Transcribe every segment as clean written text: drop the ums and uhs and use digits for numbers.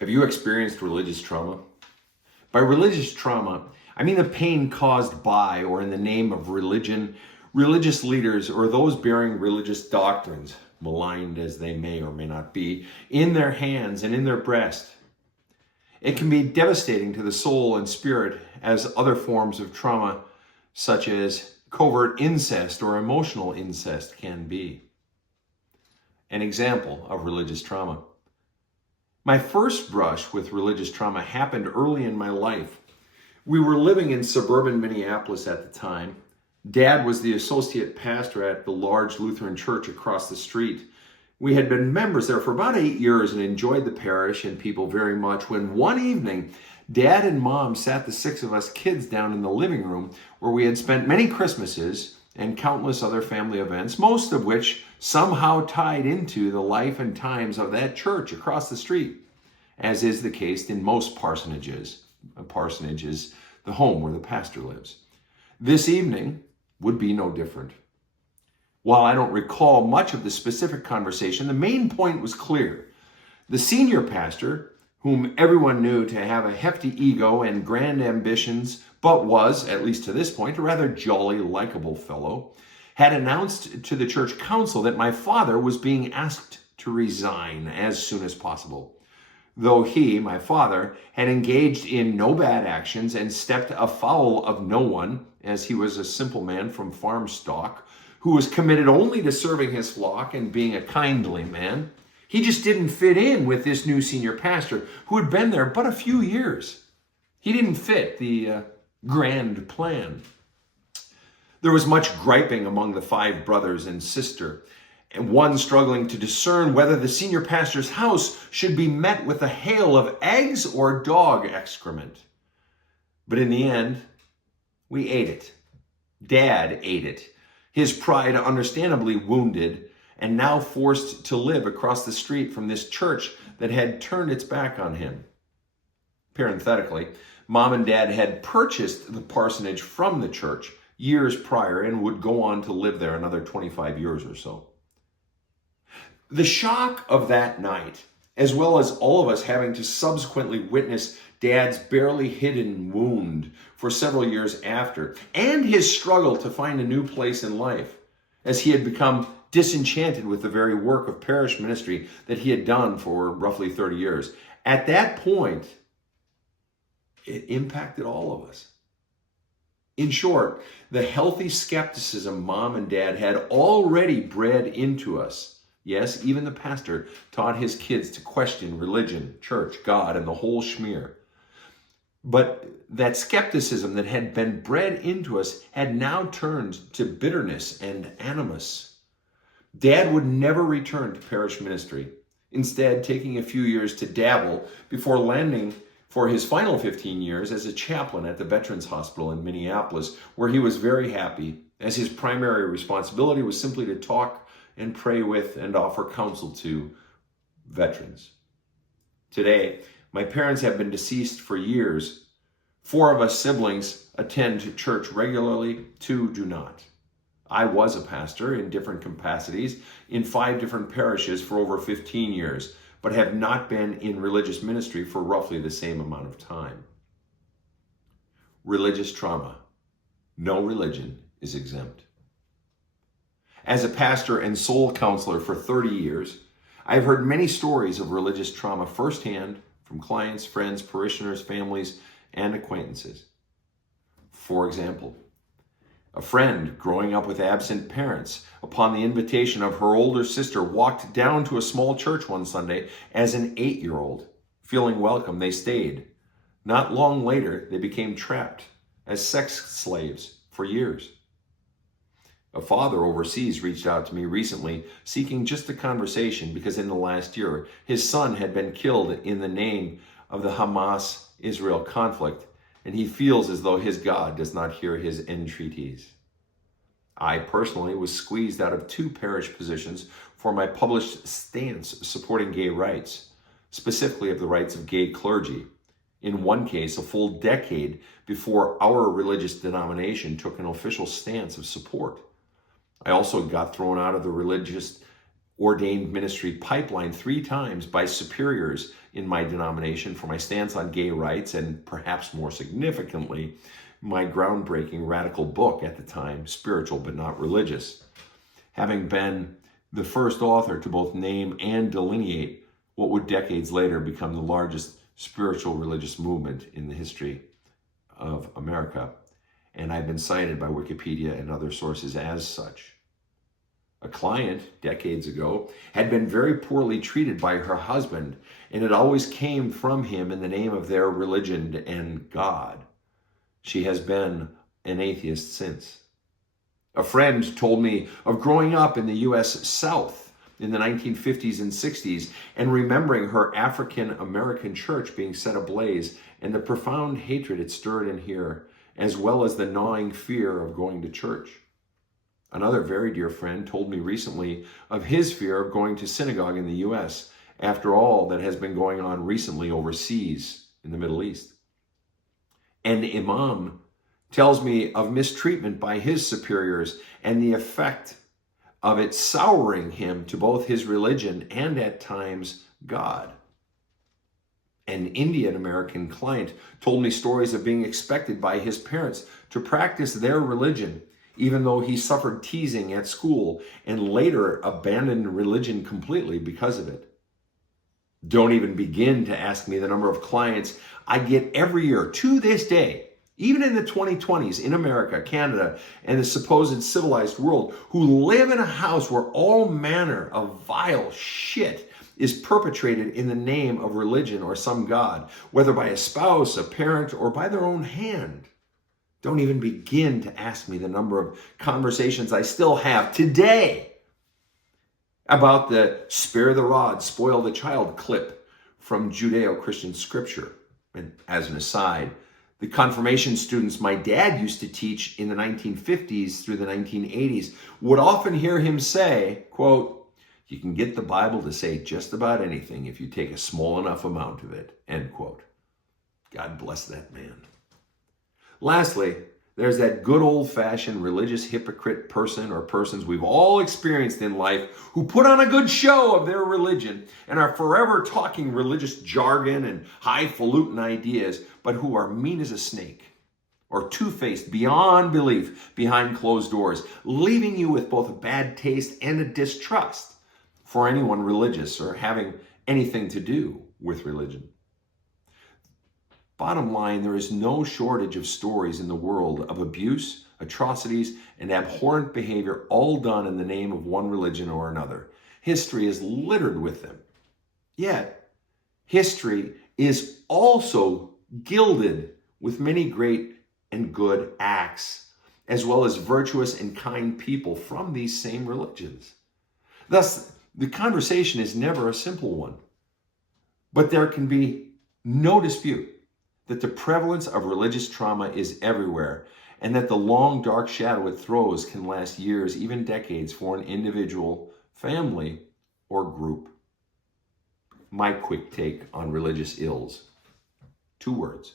Have you experienced religious trauma? By religious trauma, I mean the pain caused by or in the name of religion, religious leaders, or those bearing religious doctrines, maligned as they may or may not be, in their hands and in their breast. It can be devastating to the soul and spirit, as other forms of trauma, such as covert incest or emotional incest, can be. An example of religious trauma. My first brush with religious trauma happened early in my life. We were living in suburban Minneapolis at the time. Dad was the associate pastor at the large Lutheran church across the street. We had been members there for about 8 years and enjoyed the parish and people very much when one evening, Dad and Mom sat the 6 of us kids down in the living room where we had spent many Christmases and countless other family events, most of which somehow tied into the life and times of that church across the street, as is the case in most parsonages. A parsonage is the home where the pastor lives. This evening would be no different. While I don't recall much of the specific conversation, the main point was clear. The senior pastor, whom everyone knew to have a hefty ego and grand ambitions, but was, at least to this point, a rather jolly, likable fellow, had announced to the church council that my father was being asked to resign as soon as possible. Though he, my father, had engaged in no bad actions and stepped afoul of no one, as he was a simple man from farm stock, who was committed only to serving his flock and being a kindly man, he just didn't fit in with this new senior pastor who had been there but a few years. He didn't fit the grand plan. There was much griping among the 5 brothers and sister, and one struggling to discern whether the senior pastor's house should be met with a hail of eggs or dog excrement. But in the end, we ate it. Dad ate it, his pride understandably wounded, and now forced to live across the street from this church that had turned its back on him. Parenthetically, Mom and Dad had purchased the parsonage from the church years prior and would go on to live there another 25 years or so. The shock of that night, as well as all of us having to subsequently witness Dad's barely hidden wound for several years after, and his struggle to find a new place in life, as he had become disenchanted with the very work of parish ministry that he had done for roughly 30 years. At that point, it impacted all of us. In short, the healthy skepticism Mom and Dad had already bred into us. Yes, even the pastor taught his kids to question religion, church, God, and the whole schmear. But that skepticism that had been bred into us had now turned to bitterness and animus. Dad would never return to parish ministry, instead taking a few years to dabble before landing for his final 15 years as a chaplain at the Veterans Hospital in Minneapolis, where he was very happy, as his primary responsibility was simply to talk and pray with and offer counsel to veterans. Today, my parents have been deceased for years. 4 of us siblings attend church regularly, 2 do not. I was a pastor in different capacities in 5 different parishes for over 15 years, but have not been in religious ministry for roughly the same amount of time. Religious trauma. No religion is exempt. As a pastor and soul counselor for 30 years, I've heard many stories of religious trauma firsthand from clients, friends, parishioners, families, and acquaintances. For example, a friend growing up with absent parents, upon the invitation of her older sister, walked down to a small church one Sunday as an 8-year-old. Feeling welcome, they stayed. Not long later, they became trapped as sex slaves for years. A father overseas reached out to me recently seeking just a conversation because in the last year, his son had been killed in the name of the Hamas-Israel conflict, and he feels as though his God does not hear his entreaties. I personally was squeezed out of 2 parish positions for my published stance supporting gay rights, specifically of the rights of gay clergy. In one case, a full decade before our religious denomination took an official stance of support. I also got thrown out of the religious ordained ministry pipeline 3 times by superiors in my denomination for my stance on gay rights, and perhaps more significantly, my groundbreaking radical book at the time, Spiritual But Not Religious, having been the first author to both name and delineate what would decades later become the largest spiritual religious movement in the history of America. And I've been cited by Wikipedia and other sources as such. A client, decades ago, had been very poorly treated by her husband, and it always came from him in the name of their religion and God. She has been an atheist since. A friend told me of growing up in the U.S. South in the 1950s and 60s and remembering her African-American church being set ablaze and the profound hatred it stirred in here, as well as the gnawing fear of going to church. Another very dear friend told me recently of his fear of going to synagogue in the U.S. after all that has been going on recently overseas in the Middle East. An imam tells me of mistreatment by his superiors and the effect of it souring him to both his religion and at times God. An Indian American client told me stories of being expected by his parents to practice their religion, even though he suffered teasing at school and later abandoned religion completely because of it. Don't even begin to ask me the number of clients I get every year to this day, even in the 2020s in America, Canada, and the supposed civilized world, who live in a house where all manner of vile shit is perpetrated in the name of religion or some God, whether by a spouse, a parent, or by their own hand. Don't even begin to ask me the number of conversations I still have today about the spare the rod, spoil the child clip from Judeo-Christian scripture. And as an aside, the confirmation students my dad used to teach in the 1950s through the 1980s would often hear him say, quote, "You can get the Bible to say just about anything if you take a small enough amount of it," end quote. God bless that man. Lastly, there's that good old-fashioned religious hypocrite person or persons we've all experienced in life who put on a good show of their religion and are forever talking religious jargon and highfalutin ideas, but who are mean as a snake or two-faced beyond belief behind closed doors, leaving you with both a bad taste and a distrust for anyone religious or having anything to do with religion. Bottom line, there is no shortage of stories in the world of abuse, atrocities, and abhorrent behavior, all done in the name of one religion or another. History is littered with them. Yet, history is also gilded with many great and good acts, as well as virtuous and kind people from these same religions. Thus, the conversation is never a simple one. But there can be no dispute that the prevalence of religious trauma is everywhere, and that the long dark shadow it throws can last years, even decades, for an individual, family, or group. My quick take on religious ills. 2 words.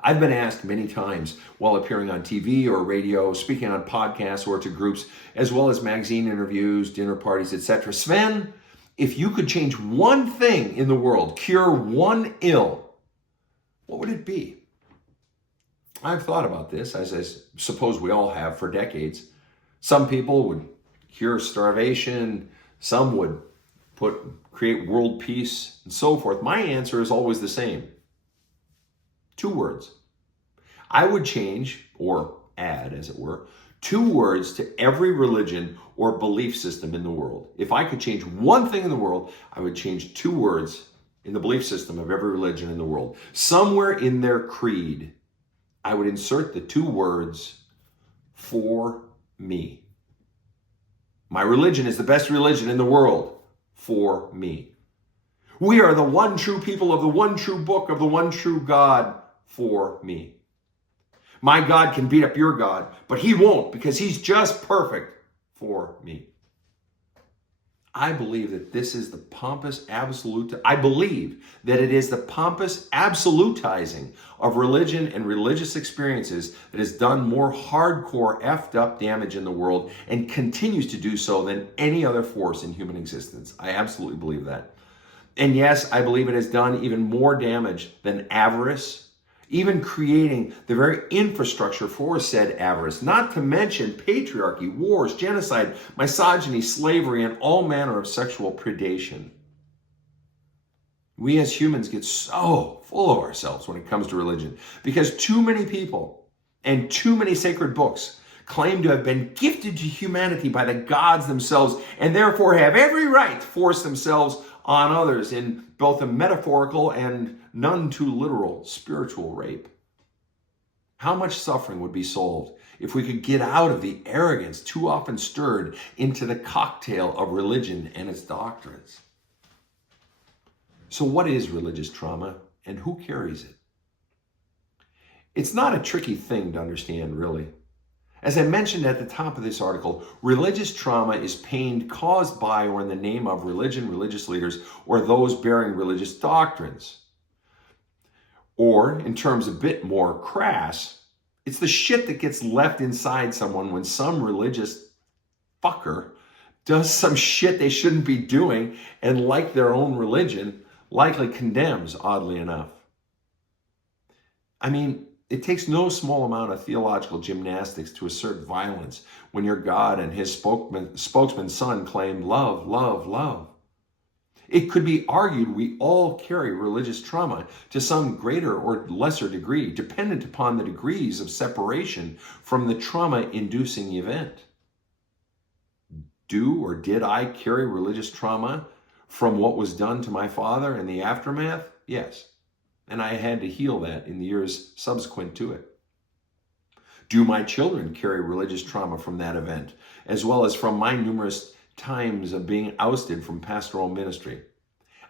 I've been asked many times while appearing on TV or radio, speaking on podcasts or to groups, as well as magazine interviews, dinner parties, etc. Sven, if you could change one thing in the world, cure one ill, what would it be? I've thought about this, as I suppose we all have for decades. Some people would cure starvation, some would create world peace, and so forth. My answer is always the same. 2 words. I would change, or add, as it were, 2 words to every religion or belief system in the world. If I could change one thing in the world, I would change 2 words in the belief system of every religion in the world. Somewhere in their creed, I would insert the 2 words, "for me." My religion is the best religion in the world, for me. We are the one true people of the one true book of the one true God, for me. My God can beat up your God, but he won't, because he's just perfect, for me. I believe that this is the pompous I believe that it is the pompous absolutizing of religion and religious experiences that has done more hardcore effed up damage in the world and continues to do so than any other force in human existence. I absolutely believe that. And yes, I believe it has done even more damage than avarice, even creating the very infrastructure for said avarice, not to mention patriarchy, wars, genocide, misogyny, slavery, and all manner of sexual predation. We as humans get so full of ourselves when it comes to religion because too many people and too many sacred books claim to have been gifted to humanity by the gods themselves and therefore have every right to force themselves on others in both a metaphorical and none too literal spiritual rape. How much suffering would be solved if we could get out of the arrogance too often stirred into the cocktail of religion and its doctrines? So what is religious trauma and who carries it? It's not a tricky thing to understand, really. As I mentioned at the top of this article, religious trauma is pain caused by or in the name of religion, religious leaders, or those bearing religious doctrines. Or, in terms a bit more crass, it's the shit that gets left inside someone when some religious fucker does some shit they shouldn't be doing and, like their own religion, likely condemns, oddly enough. I mean, it takes no small amount of theological gymnastics to assert violence when your God and his spokesman son claim love, love, love. It could be argued we all carry religious trauma to some greater or lesser degree, dependent upon the degrees of separation from the trauma-inducing event. Do or did I carry religious trauma from what was done to my father in the aftermath? Yes. And I had to heal that in the years subsequent to it. Do my children carry religious trauma from that event, as well as from my numerous times of being ousted from pastoral ministry?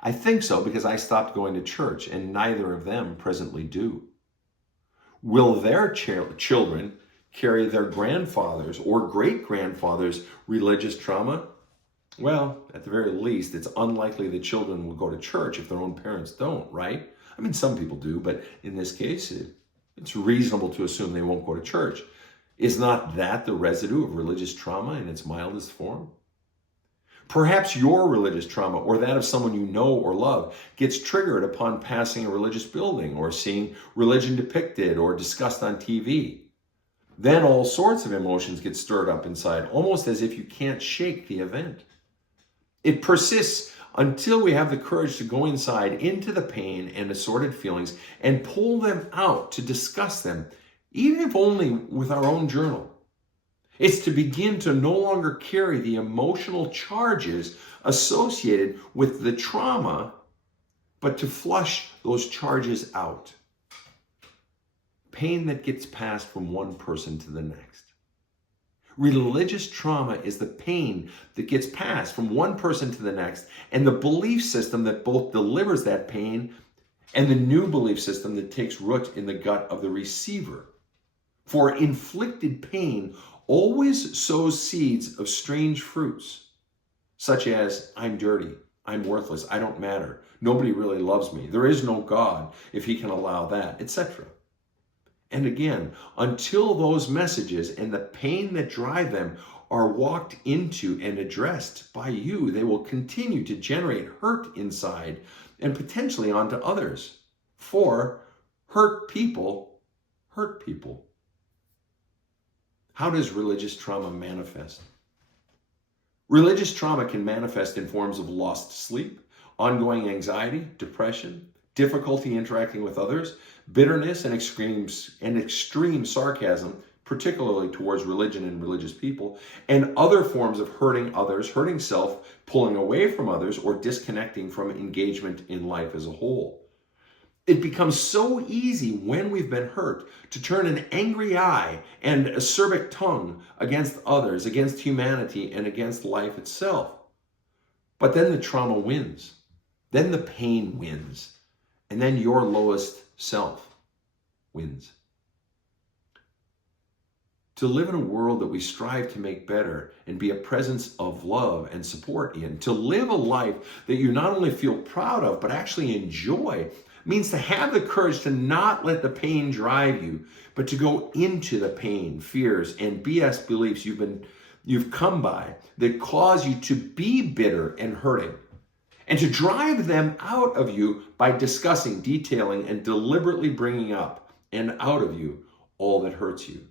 I think so because I stopped going to church, and neither of them presently do. Will their children carry their grandfathers' or great-grandfathers' religious trauma? Well, at the very least, it's unlikely the children will go to church if their own parents don't, right? I mean, some people do, but in this case, it's reasonable to assume they won't go to church. Is not that the residue of religious trauma in its mildest form? Perhaps your religious trauma or that of someone you know or love gets triggered upon passing a religious building or seeing religion depicted or discussed on TV. Then all sorts of emotions get stirred up inside, almost as if you can't shake the event. It persists until we have the courage to go inside into the pain and assorted feelings and pull them out to discuss them, even if only with our own journal. It's to begin to no longer carry the emotional charges associated with the trauma, but to flush those charges out. Pain that gets passed from one person to the next. Religious trauma is the pain that gets passed from one person to the next, and the belief system that both delivers that pain and the new belief system that takes root in the gut of the receiver. For inflicted pain always sows seeds of strange fruits, such as, I'm dirty, I'm worthless, I don't matter, nobody really loves me, there is no God if he can allow that, etc. And again, until those messages and the pain that drive them are walked into and addressed by you, they will continue to generate hurt inside and potentially onto others. For hurt people hurt people. How does religious trauma manifest? Religious trauma can manifest in forms of lost sleep, ongoing anxiety, depression, difficulty interacting with others, bitterness and extreme sarcasm, particularly towards religion and religious people, and other forms of hurting others, hurting self, pulling away from others, or disconnecting from engagement in life as a whole. It becomes so easy when we've been hurt to turn an angry eye and acerbic tongue against others, against humanity, and against life itself. But then the trauma wins. Then the pain wins. And then your lowest self wins. to live in a world that we strive to make better and be a presence of love and support in, to live a life that you not only feel proud of, but actually enjoy, means to have the courage to not let the pain drive you, but to go into the pain, fears, and BS beliefs you've come by that cause you to be bitter and hurting, and to drive them out of you by discussing, detailing, and deliberately bringing up and out of you all that hurts you.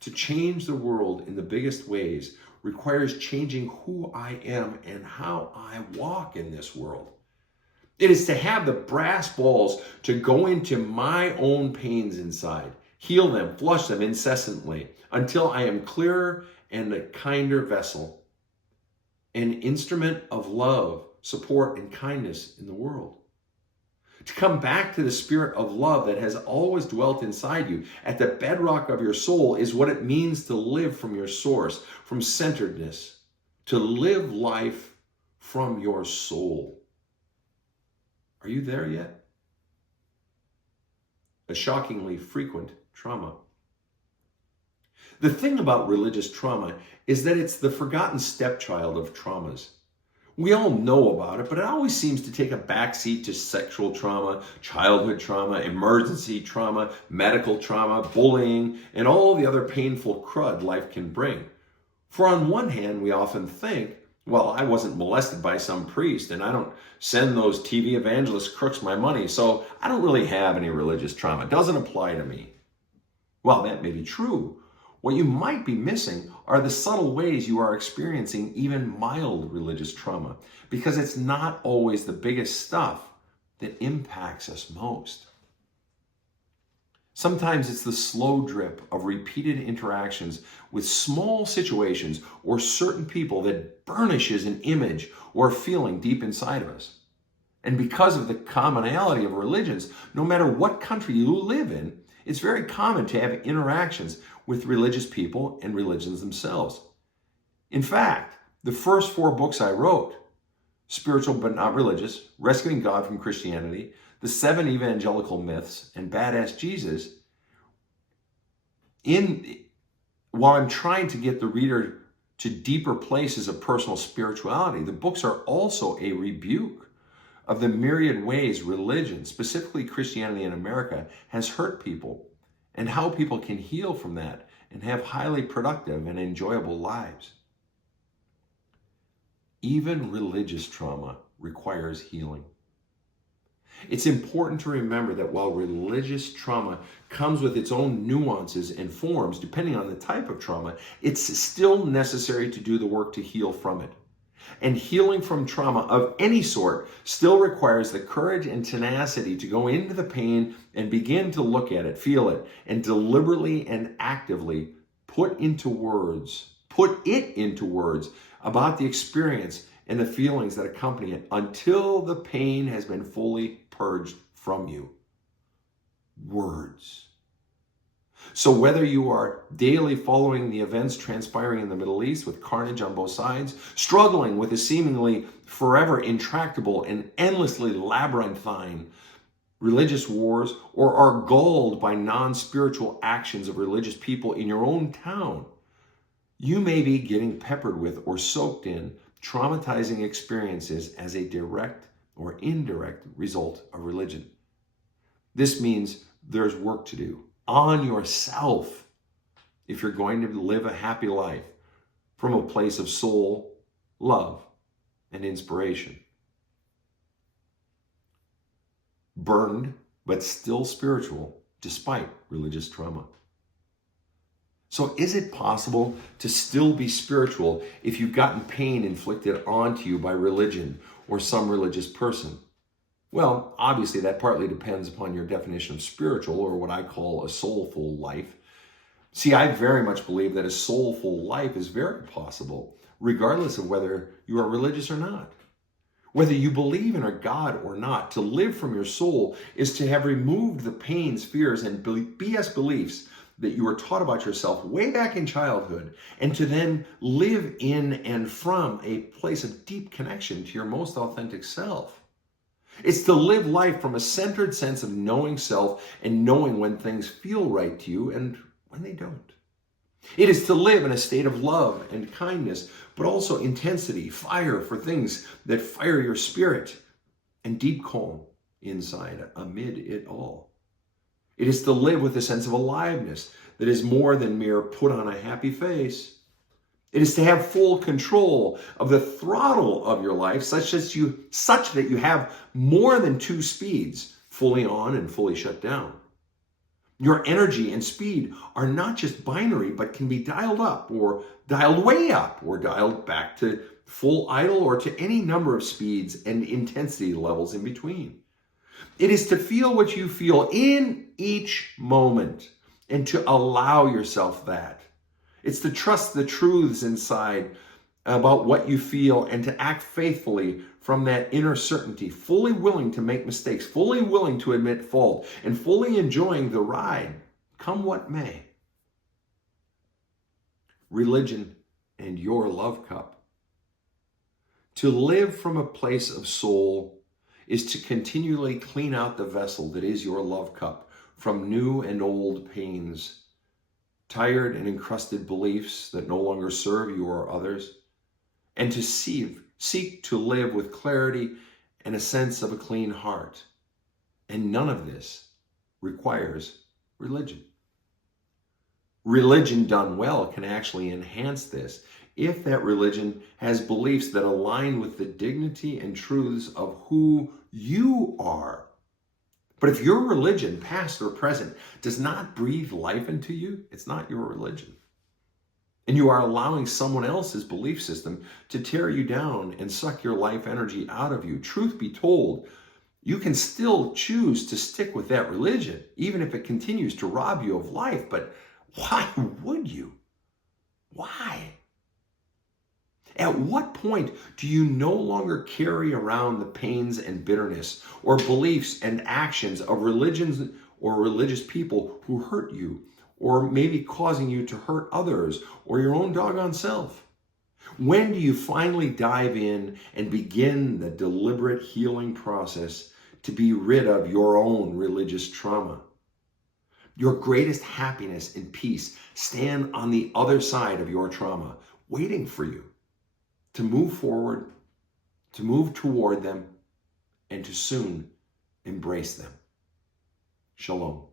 To change the world in the biggest ways requires changing who I am and how I walk in this world. It is to have the brass balls to go into my own pains inside, heal them, flush them incessantly until I am clearer and a kinder vessel, an instrument of love, support, and kindness in the world. To come back to the spirit of love that has always dwelt inside you at the bedrock of your soul is what it means to live from your source, from centeredness, to live life from your soul. Are you there yet? A shockingly frequent trauma. The thing about religious trauma is that it's the forgotten stepchild of traumas. We all know about it, but it always seems to take a backseat to sexual trauma, childhood trauma, emergency trauma, medical trauma, bullying, and all the other painful crud life can bring. For on one hand, we often think, well, I wasn't molested by some priest, and I don't send those TV evangelist crooks my money, so I don't really have any religious trauma. It doesn't apply to me. Well, that may be true. What you might be missing are the subtle ways you are experiencing even mild religious trauma, because it's not always the biggest stuff that impacts us most. Sometimes it's the slow drip of repeated interactions with small situations or certain people that burnishes an image or feeling deep inside of us. And because of the commonality of religions, no matter what country you live in, it's very common to have interactions with religious people and religions themselves. In fact, the first 4 books I wrote, Spiritual But Not Religious, Rescuing God from Christianity, The 7 Evangelical Myths, and Badass Jesus, while I'm trying to get the reader to deeper places of personal spirituality, the books are also a rebuke of the myriad ways religion, specifically Christianity in America, has hurt people, and how people can heal from that and have highly productive and enjoyable lives. Even religious trauma requires healing. It's important to remember that while religious trauma comes with its own nuances and forms, depending on the type of trauma, it's still necessary to do the work to heal from it. And healing from trauma of any sort still requires the courage and tenacity to go into the pain and begin to look at it, feel it, and deliberately and actively put it into words about the experience and the feelings that accompany it until the pain has been fully purged from you. Words. So whether you are daily following the events transpiring in the Middle East with carnage on both sides, struggling with a seemingly forever intractable and endlessly labyrinthine religious wars, or are galled by non-spiritual actions of religious people in your own town, you may be getting peppered with or soaked in traumatizing experiences as a direct or indirect result of religion. This means there's work to do on yourself if you're going to live a happy life from a place of soul, love, and inspiration. Burned, but still spiritual, despite religious trauma. So is it possible to still be spiritual if you've gotten pain inflicted onto you by religion or some religious person? Well, obviously that partly depends upon your definition of spiritual, or what I call a soulful life. See, I very much believe that a soulful life is very possible, regardless of whether you are religious or not. Whether you believe in a God or not, to live from your soul is to have removed the pains, fears, and BS beliefs that you were taught about yourself way back in childhood, and to then live in and from a place of deep connection to your most authentic self. It's to live life from a centered sense of knowing self and knowing when things feel right to you and when they don't. It is to live in a state of love and kindness, but also intensity, fire for things that fire your spirit, and deep calm inside amid it all. It is to live with a sense of aliveness that is more than mere put on a happy face. It is to have full control of the throttle of your life such that you have more than two speeds, fully on and fully shut down. Your energy and speed are not just binary, but can be dialed up or dialed way up or dialed back to full idle or to any number of speeds and intensity levels in between. It is to feel what you feel in each moment and to allow yourself that. It's to trust the truths inside about what you feel and to act faithfully from that inner certainty, fully willing to make mistakes, fully willing to admit fault, and fully enjoying the ride, come what may. Religion and your love cup. To live from a place of soul is to continually clean out the vessel that is your love cup from new and old pains, tired and encrusted beliefs that no longer serve you or others, and to seek to live with clarity and a sense of a clean heart. And none of this requires religion. Religion done well can actually enhance this if that religion has beliefs that align with the dignity and truths of who you are. But if your religion, past or present, does not breathe life into you, it's not your religion. And you are allowing someone else's belief system to tear you down and suck your life energy out of you. Truth be told, you can still choose to stick with that religion, even if it continues to rob you of life. But why would you? Why? At what point do you no longer carry around the pains and bitterness or beliefs and actions of religions or religious people who hurt you, or maybe causing you to hurt others or your own doggone self? When do you finally dive in and begin the deliberate healing process to be rid of your own religious trauma? Your greatest happiness and peace stand on the other side of your trauma, waiting for you to move forward, to move toward them, and to soon embrace them. Shalom.